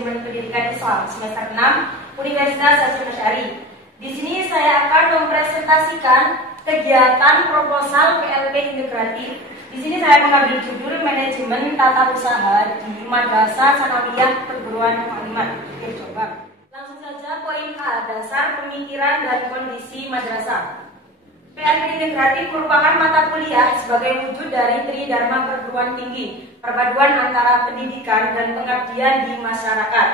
Manajemen Pendidikan Islam semester 6 Universitas Hasyim Asy'ari. Di sini saya akan mempresentasikan kegiatan proposal PLP integratif. Di sini saya mengambil judul Manajemen Tata Usaha di Madrasah Sanawiyah Perguruan Mu'allimat Jombang. Langsung saja poin A, dasar pemikiran dan kondisi madrasah. PLP integratif merupakan mata kuliah sebagai wujud dari Tridharma Perguruan Tinggi, perpaduan antara pendidikan dan pengabdian di masyarakat.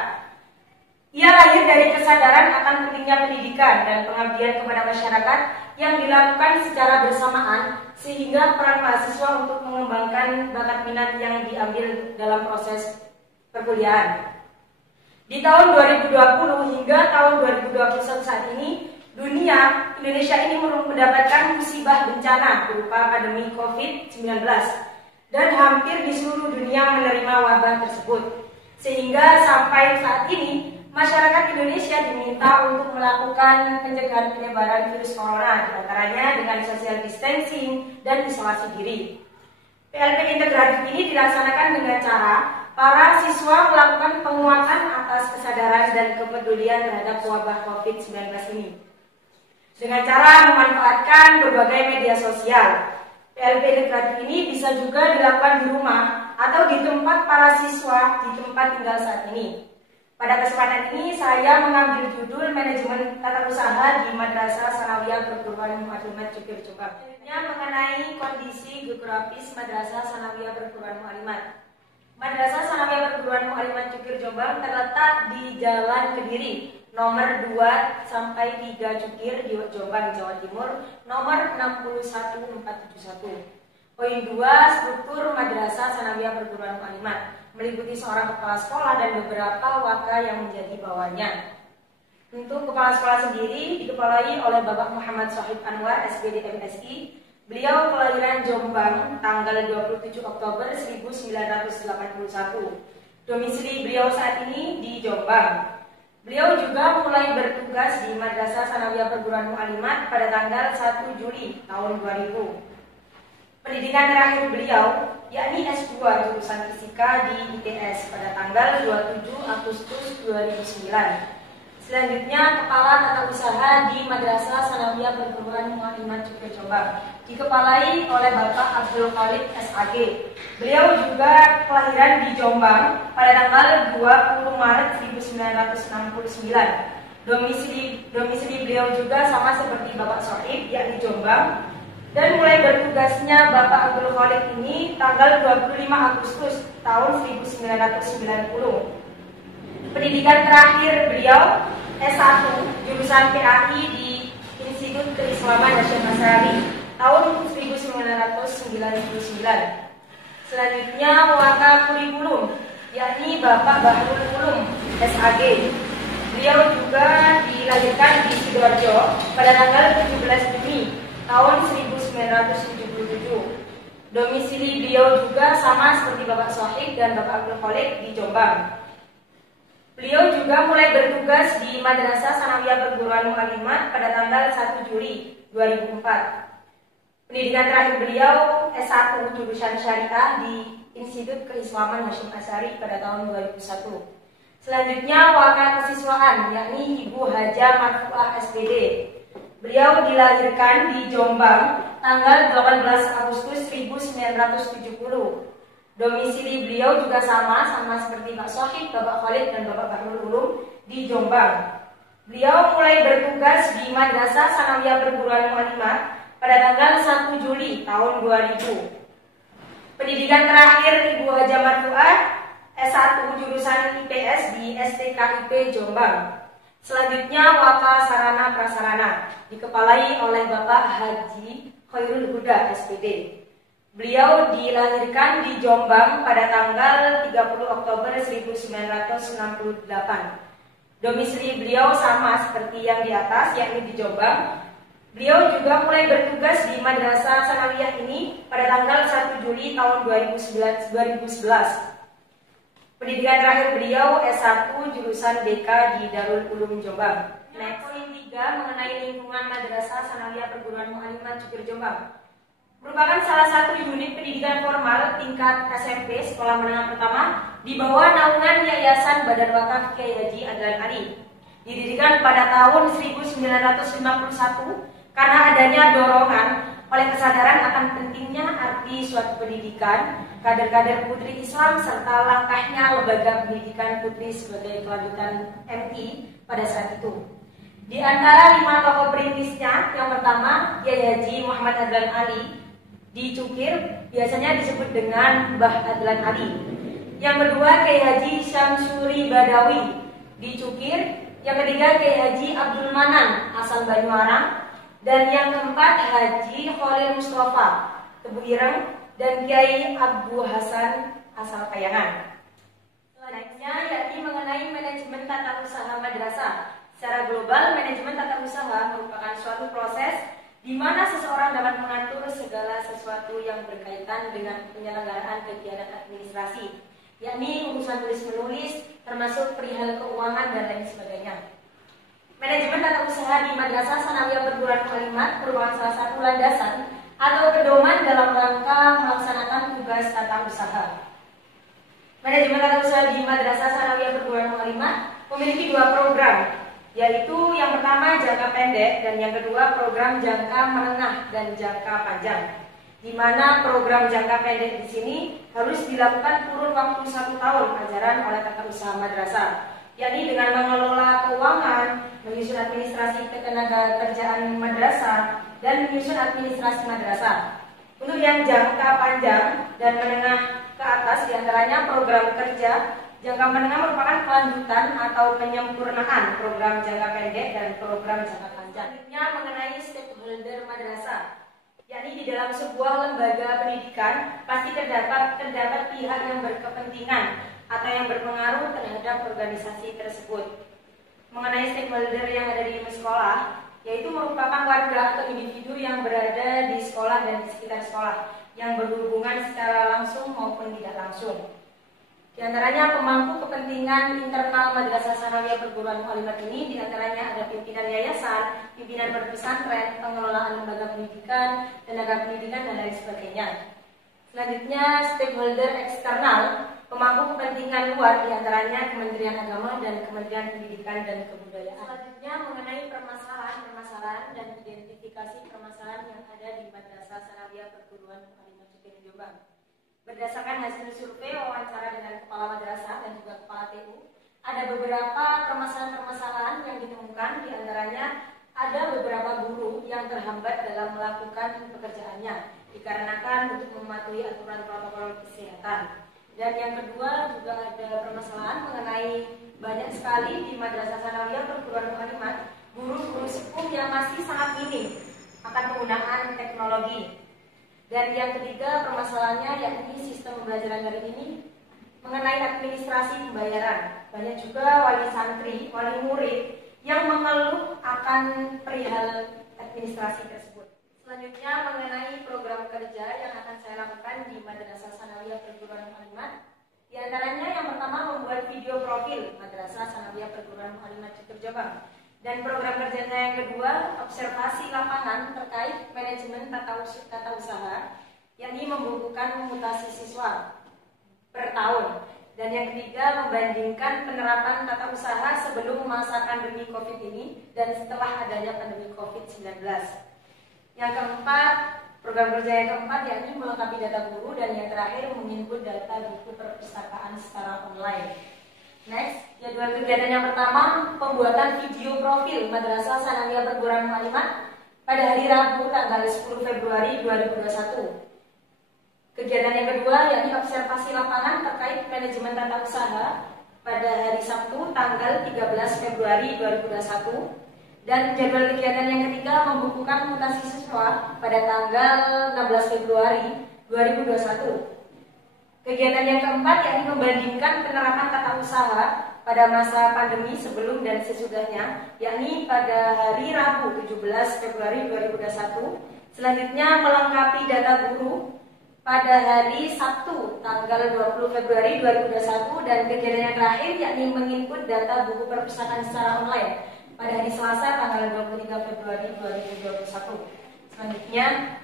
Ia lahir dari kesadaran akan pentingnya pendidikan dan pengabdian kepada masyarakat yang dilakukan secara bersamaan, sehingga peran mahasiswa untuk mengembangkan bakat minat yang diambil dalam proses perkuliahan. Di tahun 2020 hingga tahun 2021 saat ini, Indonesia ini mendapatkan musibah bencana berupa pandemi COVID-19, dan hampir di seluruh dunia menerima wabah tersebut. Sehingga sampai saat ini, masyarakat Indonesia diminta untuk melakukan pencegahan penyebaran virus corona, diantaranya dengan social distancing dan isolasi diri. PLP integratif ini dilaksanakan dengan cara para siswa melakukan penguatan atas kesadaran dan kepedulian terhadap wabah COVID-19 ini. Dengan cara memanfaatkan berbagai media sosial, PLP integratif ini bisa juga dilakukan di rumah atau di tempat para siswa di tempat tinggal saat ini. Pada kesempatan ini saya mengambil judul Manajemen Tata Usaha di Madrasah Sanawiyah Perguruan Mu'allimat Jukir Jombang. Mengenai kondisi geografis Madrasah Sanawiyah Perguruan Mu'allimat. Madrasah Sanawiyah Perguruan Mu'allimat Jukir Jombang terletak di Jalan Kediri, nomor 2 sampai 3 Jukir di Jombang, Jawa Timur, nomor 61471. Poin 2, struktur Madrasah Sanawiyah Perguruan Mu'allimat meliputi seorang kepala sekolah dan beberapa waka yang menjadi bawahannya. Untuk kepala sekolah sendiri dikepalai oleh Bapak Muhammad Shoaib Anwar, SPD MSI. Beliau kelahiran Jombang tanggal 27 Oktober 1981. Domisili beliau saat ini di Jombang. Beliau juga mulai bertugas di Madrasah Sanawiyah Perguruan Mu'allimat pada tanggal 1 Juli tahun 2000. Pendidikan terakhir beliau yakni S2 jurusan Fisika di ITS pada tanggal 27 Agustus 2009. Selanjutnya Kepala Tata Usaha di Madrasah Sanawiyah Perguruan Mu'allimat Jukir Jombang dikepalai oleh Bapak Abdul Khalid SAG. Beliau juga kelahiran di Jombang pada tanggal 20 Maret 1969. Domisili beliau juga sama seperti Bapak Shoaib yakni Jombang. Dan mulai bertugasnya Bapak Abdul Khalid ini tanggal 25 Agustus tahun 1990. Pendidikan terakhir beliau S1 jurusan PAI di Institut Keislaman Hasyim Asy'ari tahun 1999. Selanjutnya waka kurikulum yakni Bapak Bahrul Ulum SAG. Beliau juga dilahirkan di Sidoarjo pada tanggal 17 Juni tahun 1977. Domisili beliau juga sama seperti Bapak Shoaib dan Bapak Abdul Khalid di Jombang. Beliau juga mulai bertugas di Madrasah Sanawiyah Perguruan Mu'allimat pada tanggal 1 Juli 2004. Pendidikan terakhir beliau S1 jurusan Syariah di Institut Keislaman Hasyim Asy'ari pada tahun 2001. Selanjutnya waka kesiswaan yakni Ibu Haja Marfuah SPD. Beliau dilahirkan di Jombang tanggal 18 Agustus 1970. Domisili beliau juga sama seperti Pak Shoaib, Bapak Khalid dan Bapak Bahrul Ulum di Jombang. Beliau mulai bertugas di Madrasah Sanawiyah Perguruan Mu'allimat pada tanggal 1 Juli tahun 2000. Pendidikan terakhir Ibu Haja Marfuah S1 jurusan IPS di STKIP Jombang. Selanjutnya waka sarana prasarana dikepalai oleh Bapak Haji Khairul Huda SPD. Beliau dilahirkan di Jombang pada tanggal 30 Oktober 1968. Domisili beliau sama seperti yang di atas yakni di Jombang. Beliau juga mulai bertugas di Madrasah Sanawiyah ini pada tanggal 1 Juli tahun 2011. Pendidikan terakhir beliau S1 jurusan BK di Darul Ulum Jombang. Poin 3 mengenai lingkungan Madrasah Sanawiyah Perguruan Mu'allimat Jukir Jombang. Merupakan salah satu unit pendidikan formal tingkat SMP sekolah menengah pertama di bawah naungan Yayasan Badan Wakaf Kiai Haji Adlan Ali. Didirikan pada tahun 1951 karena adanya dorongan oleh kesadaran akan pentingnya arti suatu pendidikan, kader-kader putri Islam, serta langkahnya lembaga pendidikan putri sebagai kelanjutan MI pada saat itu. Di antara 5 tokoh perintisnya, yang pertama Kiai Haji Muhammad Adlan Ali di Cukir, biasanya disebut dengan Mbah Adlan Ali. Yang kedua Kiai Haji Syamsuri Badawi di Cukir. Yang ketiga Kiai Haji Abdul Manan asal Banyuwarang. Dan yang keempat Haji Khalil Mustafa Tebu Ireng dan Kiai Abu Hasan asal Kayangan. Selanjutnya yakni mengenai manajemen tata usaha madrasah. Secara global, manajemen tata usaha merupakan suatu proses di mana seseorang dapat mengatur segala sesuatu yang berkaitan dengan penyelenggaraan kegiatan administrasi, yakni urusan tulis-menulis, termasuk perihal keuangan dan lain sebagainya. Manajemen tata usaha di Madrasah Sanawiyah Perguruan Kalimat merupakan salah satu landasan atau pedoman dalam rangka melaksanakan tugas tata usaha. Manajemen tata usaha di Madrasah Sanawiyah Perguruan Kalimat memiliki 2 program, yaitu yang pertama jangka pendek dan yang kedua program jangka menengah dan jangka panjang. Di mana program jangka pendek di sini harus dilakukan kurun waktu 1 tahun ajaran oleh tata usaha madrasah, yakni dengan mengelola keuangan, menyusun administrasi ketenaga kerjaan madrasah, dan menyusun administrasi madrasah. Untuk yang jangka panjang dan menengah ke atas, diantaranya program kerja. Jangka menengah merupakan kelanjutan atau penyempurnaan program jangka pendek dan program jangka panjang. Selanjutnya mengenai stakeholder madrasah, yakni di dalam sebuah lembaga pendidikan pasti terdapat pihak yang berkepentingan atau yang berpengaruh terhadap organisasi tersebut. Mengenai stakeholder yang ada di sekolah, yaitu merupakan warga atau individu yang berada di sekolah dan di sekitar sekolah, yang berhubungan secara langsung maupun tidak langsung. Di antaranya pemangku kepentingan internal Madrasah Sanawiyah Perguruan Kalimat ini, di antaranya ada pimpinan yayasan, pimpinan pesantren, pengelolaan lembaga pendidikan, tenaga pendidikan, dan lain sebagainya. Selanjutnya stakeholder eksternal, pemangku kepentingan luar, diantaranya Kementerian Agama dan Kementerian Pendidikan dan Kebudayaan. Selanjutnya mengenai permasalahan dan identifikasi permasalahan yang ada di Madrasah Sanawiyah Perguruan Kalimat Cukir Jombang. Berdasarkan hasil survei wawancara dengan kepala madrasah dan juga kepala TU, ada beberapa permasalahan-permasalahan yang ditemukan, diantaranya ada beberapa guru yang terhambat dalam melakukan pekerjaannya dikarenakan untuk mematuhi aturan protokol kesehatan. Dan yang kedua juga ada permasalahan mengenai banyak sekali di Madrasah Sanawiyah Perguruan Kalimat guru-guru sepuh yang masih sangat minim akan penggunaan teknologi. Dan yang ketiga permasalahannya yakni sistem pembelajaran daring ini mengenai administrasi pembayaran. Banyak juga wali santri, wali murid yang mengeluh akan perihal administrasi tersebut. Selanjutnya mengenai program kerja yang akan saya lakukan di Madrasah Sanawiyah Perguruan Kalimat. Di antaranya yang pertama membuat video profil Madrasah Sanawiyah Perguruan Kalimat Cukir Jombang. Dan program kerjanya yang kedua, observasi lapangan terkait manajemen tata usaha, yakni membukukan mutasi siswa per tahun. Dan yang ketiga, membandingkan penerapan tata usaha sebelum masa pandemi COVID ini dan setelah adanya pandemi COVID-19. Yang keempat, program kerja yang keempat yakni melengkapi data guru, dan yang terakhir menginput data buku perpustakaan secara online. Next, jadwal kegiatan yang pertama, pembuatan video profil Madrasah Sanawiyah Perguruan Kalimat pada hari Rabu tanggal 10 Februari 2021. Kegiatan yang kedua yakni observasi lapangan terkait manajemen tata usaha pada hari Sabtu tanggal 13 Februari 2021. Dan jadwal kegiatan yang ketiga membukukan mutasi siswa pada tanggal 16 Februari 2021. Kegiatan yang keempat yakni membandingkan penerapan tata usaha pada masa pandemi sebelum dan sesudahnya, yakni pada hari Rabu 17 Februari 2021. Selanjutnya melengkapi data guru pada hari Sabtu tanggal 20 Februari 2021, dan kegiatan yang terakhir yakni menginput data buku perpustakaan secara online pada hari Selasa tanggal 23 Februari 2021. Selanjutnya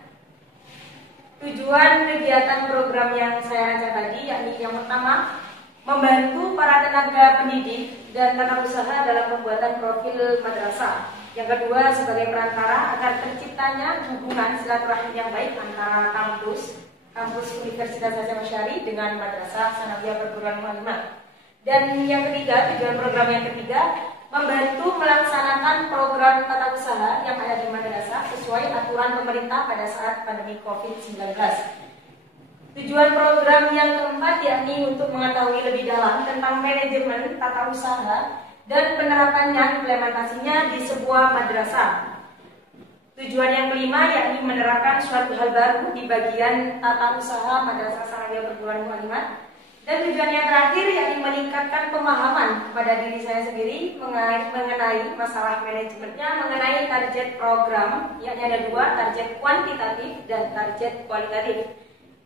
tujuan kegiatan program yang saya rancang tadi, yakni yang pertama membantu para tenaga pendidik dan tata usaha dalam pembuatan profil madrasah. Yang kedua, sebagai perantara agar terciptanya hubungan silaturahim yang baik antara kampus Universitas Hasyim Asy'ari dengan Madrasah Sanawiyah Perguruan Mu'allimat. Dan yang ketiga, tujuan program yang ketiga, membantu melaksanakan program tata usaha yang ada di madrasah sesuai aturan pemerintah pada saat pandemi COVID-19. Tujuan program yang keempat yakni untuk mengetahui lebih dalam tentang manajemen tata usaha dan penerapannya implementasinya di sebuah madrasah. Tujuan yang kelima yakni menerapkan suatu hal baru di bagian tata usaha Madrasah Sanawiyah Perguruan Mu'allimat. Dan tujuan yang terakhir yakni meningkatkan pemahaman kepada diri saya sendiri mengenai masalah manajemennya, mengenai target program, yakni ada dua, target kuantitatif dan target kualitatif.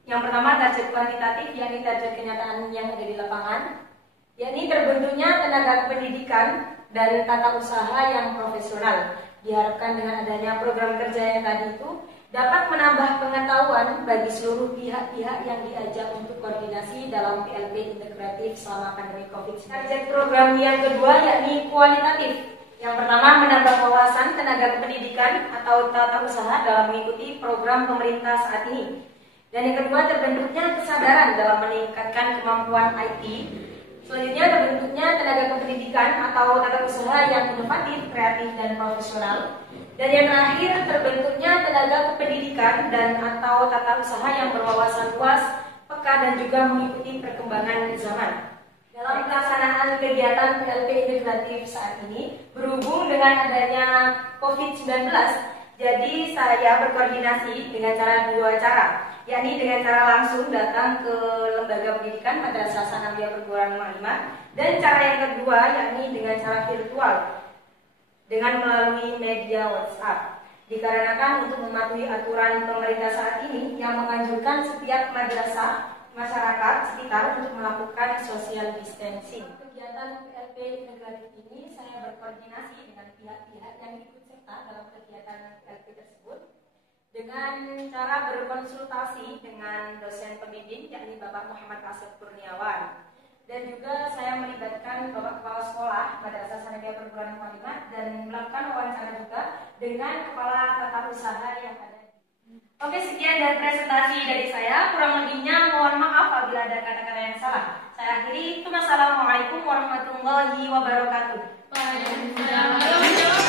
Yang pertama target kuantitatif, yakni target kenyataan yang ada di lapangan, yakni terbentuknya tenaga pendidikan dan tata usaha yang profesional. Diharapkan dengan adanya program kerja yang tadi itu dapat menambah pengetahuan bagi seluruh pihak-pihak yang diajak untuk koordinasi dalam PLP integratif selama pandemi COVID-19. Target program yang kedua yakni kualitatif. Yang pertama, menambah wawasan tenaga pendidikan atau tata usaha dalam mengikuti program pemerintah saat ini. Dan yang kedua, terbentuknya kesadaran dalam meningkatkan kemampuan IT. Selanjutnya, terbentuknya tenaga kependidikan atau tata usaha yang inovatif, kreatif, dan profesional. Dan yang terakhir, terbentuknya tenaga kependidikan dan atau tata usaha yang berwawasan luas, peka, dan juga mengikuti perkembangan zaman. Dalam pelaksanaan kegiatan PLP integratif saat ini, berhubung dengan adanya COVID-19, jadi saya berkoordinasi dengan dua cara, yakni dengan cara langsung datang ke lembaga pendidikan Madrasah Sanawiyah Perguruan Mu'allimat, dan cara yang kedua yakni dengan cara virtual dengan melalui media WhatsApp. Dikarenakan untuk mematuhi aturan pemerintah saat ini yang menganjurkan setiap madrasah masyarakat sekitar untuk melakukan social distancing. Kegiatan PLP integratif ini saya berkoordinasi dengan pihak-pihak yang ikut serta dalam kegiatan PLP tersebut dengan cara berkonsultasi dengan dosen pembimbing yakni Bapak Muhammad Asep Kurniawan. Dan juga saya melibatkan Bapak Kepala Sekolah Madrasah Sanawiyah Perguruan Mu'allimat dan melakukan wawancara juga dengan Kepala Tata Usaha yang ada. Oke, sekian dari presentasi dari saya. Kurang lebihnya mohon maaf apabila ada kata-kata yang salah. Saya akhiri. Assalamualaikum warahmatullahi wabarakatuh. Waalaikumsalam.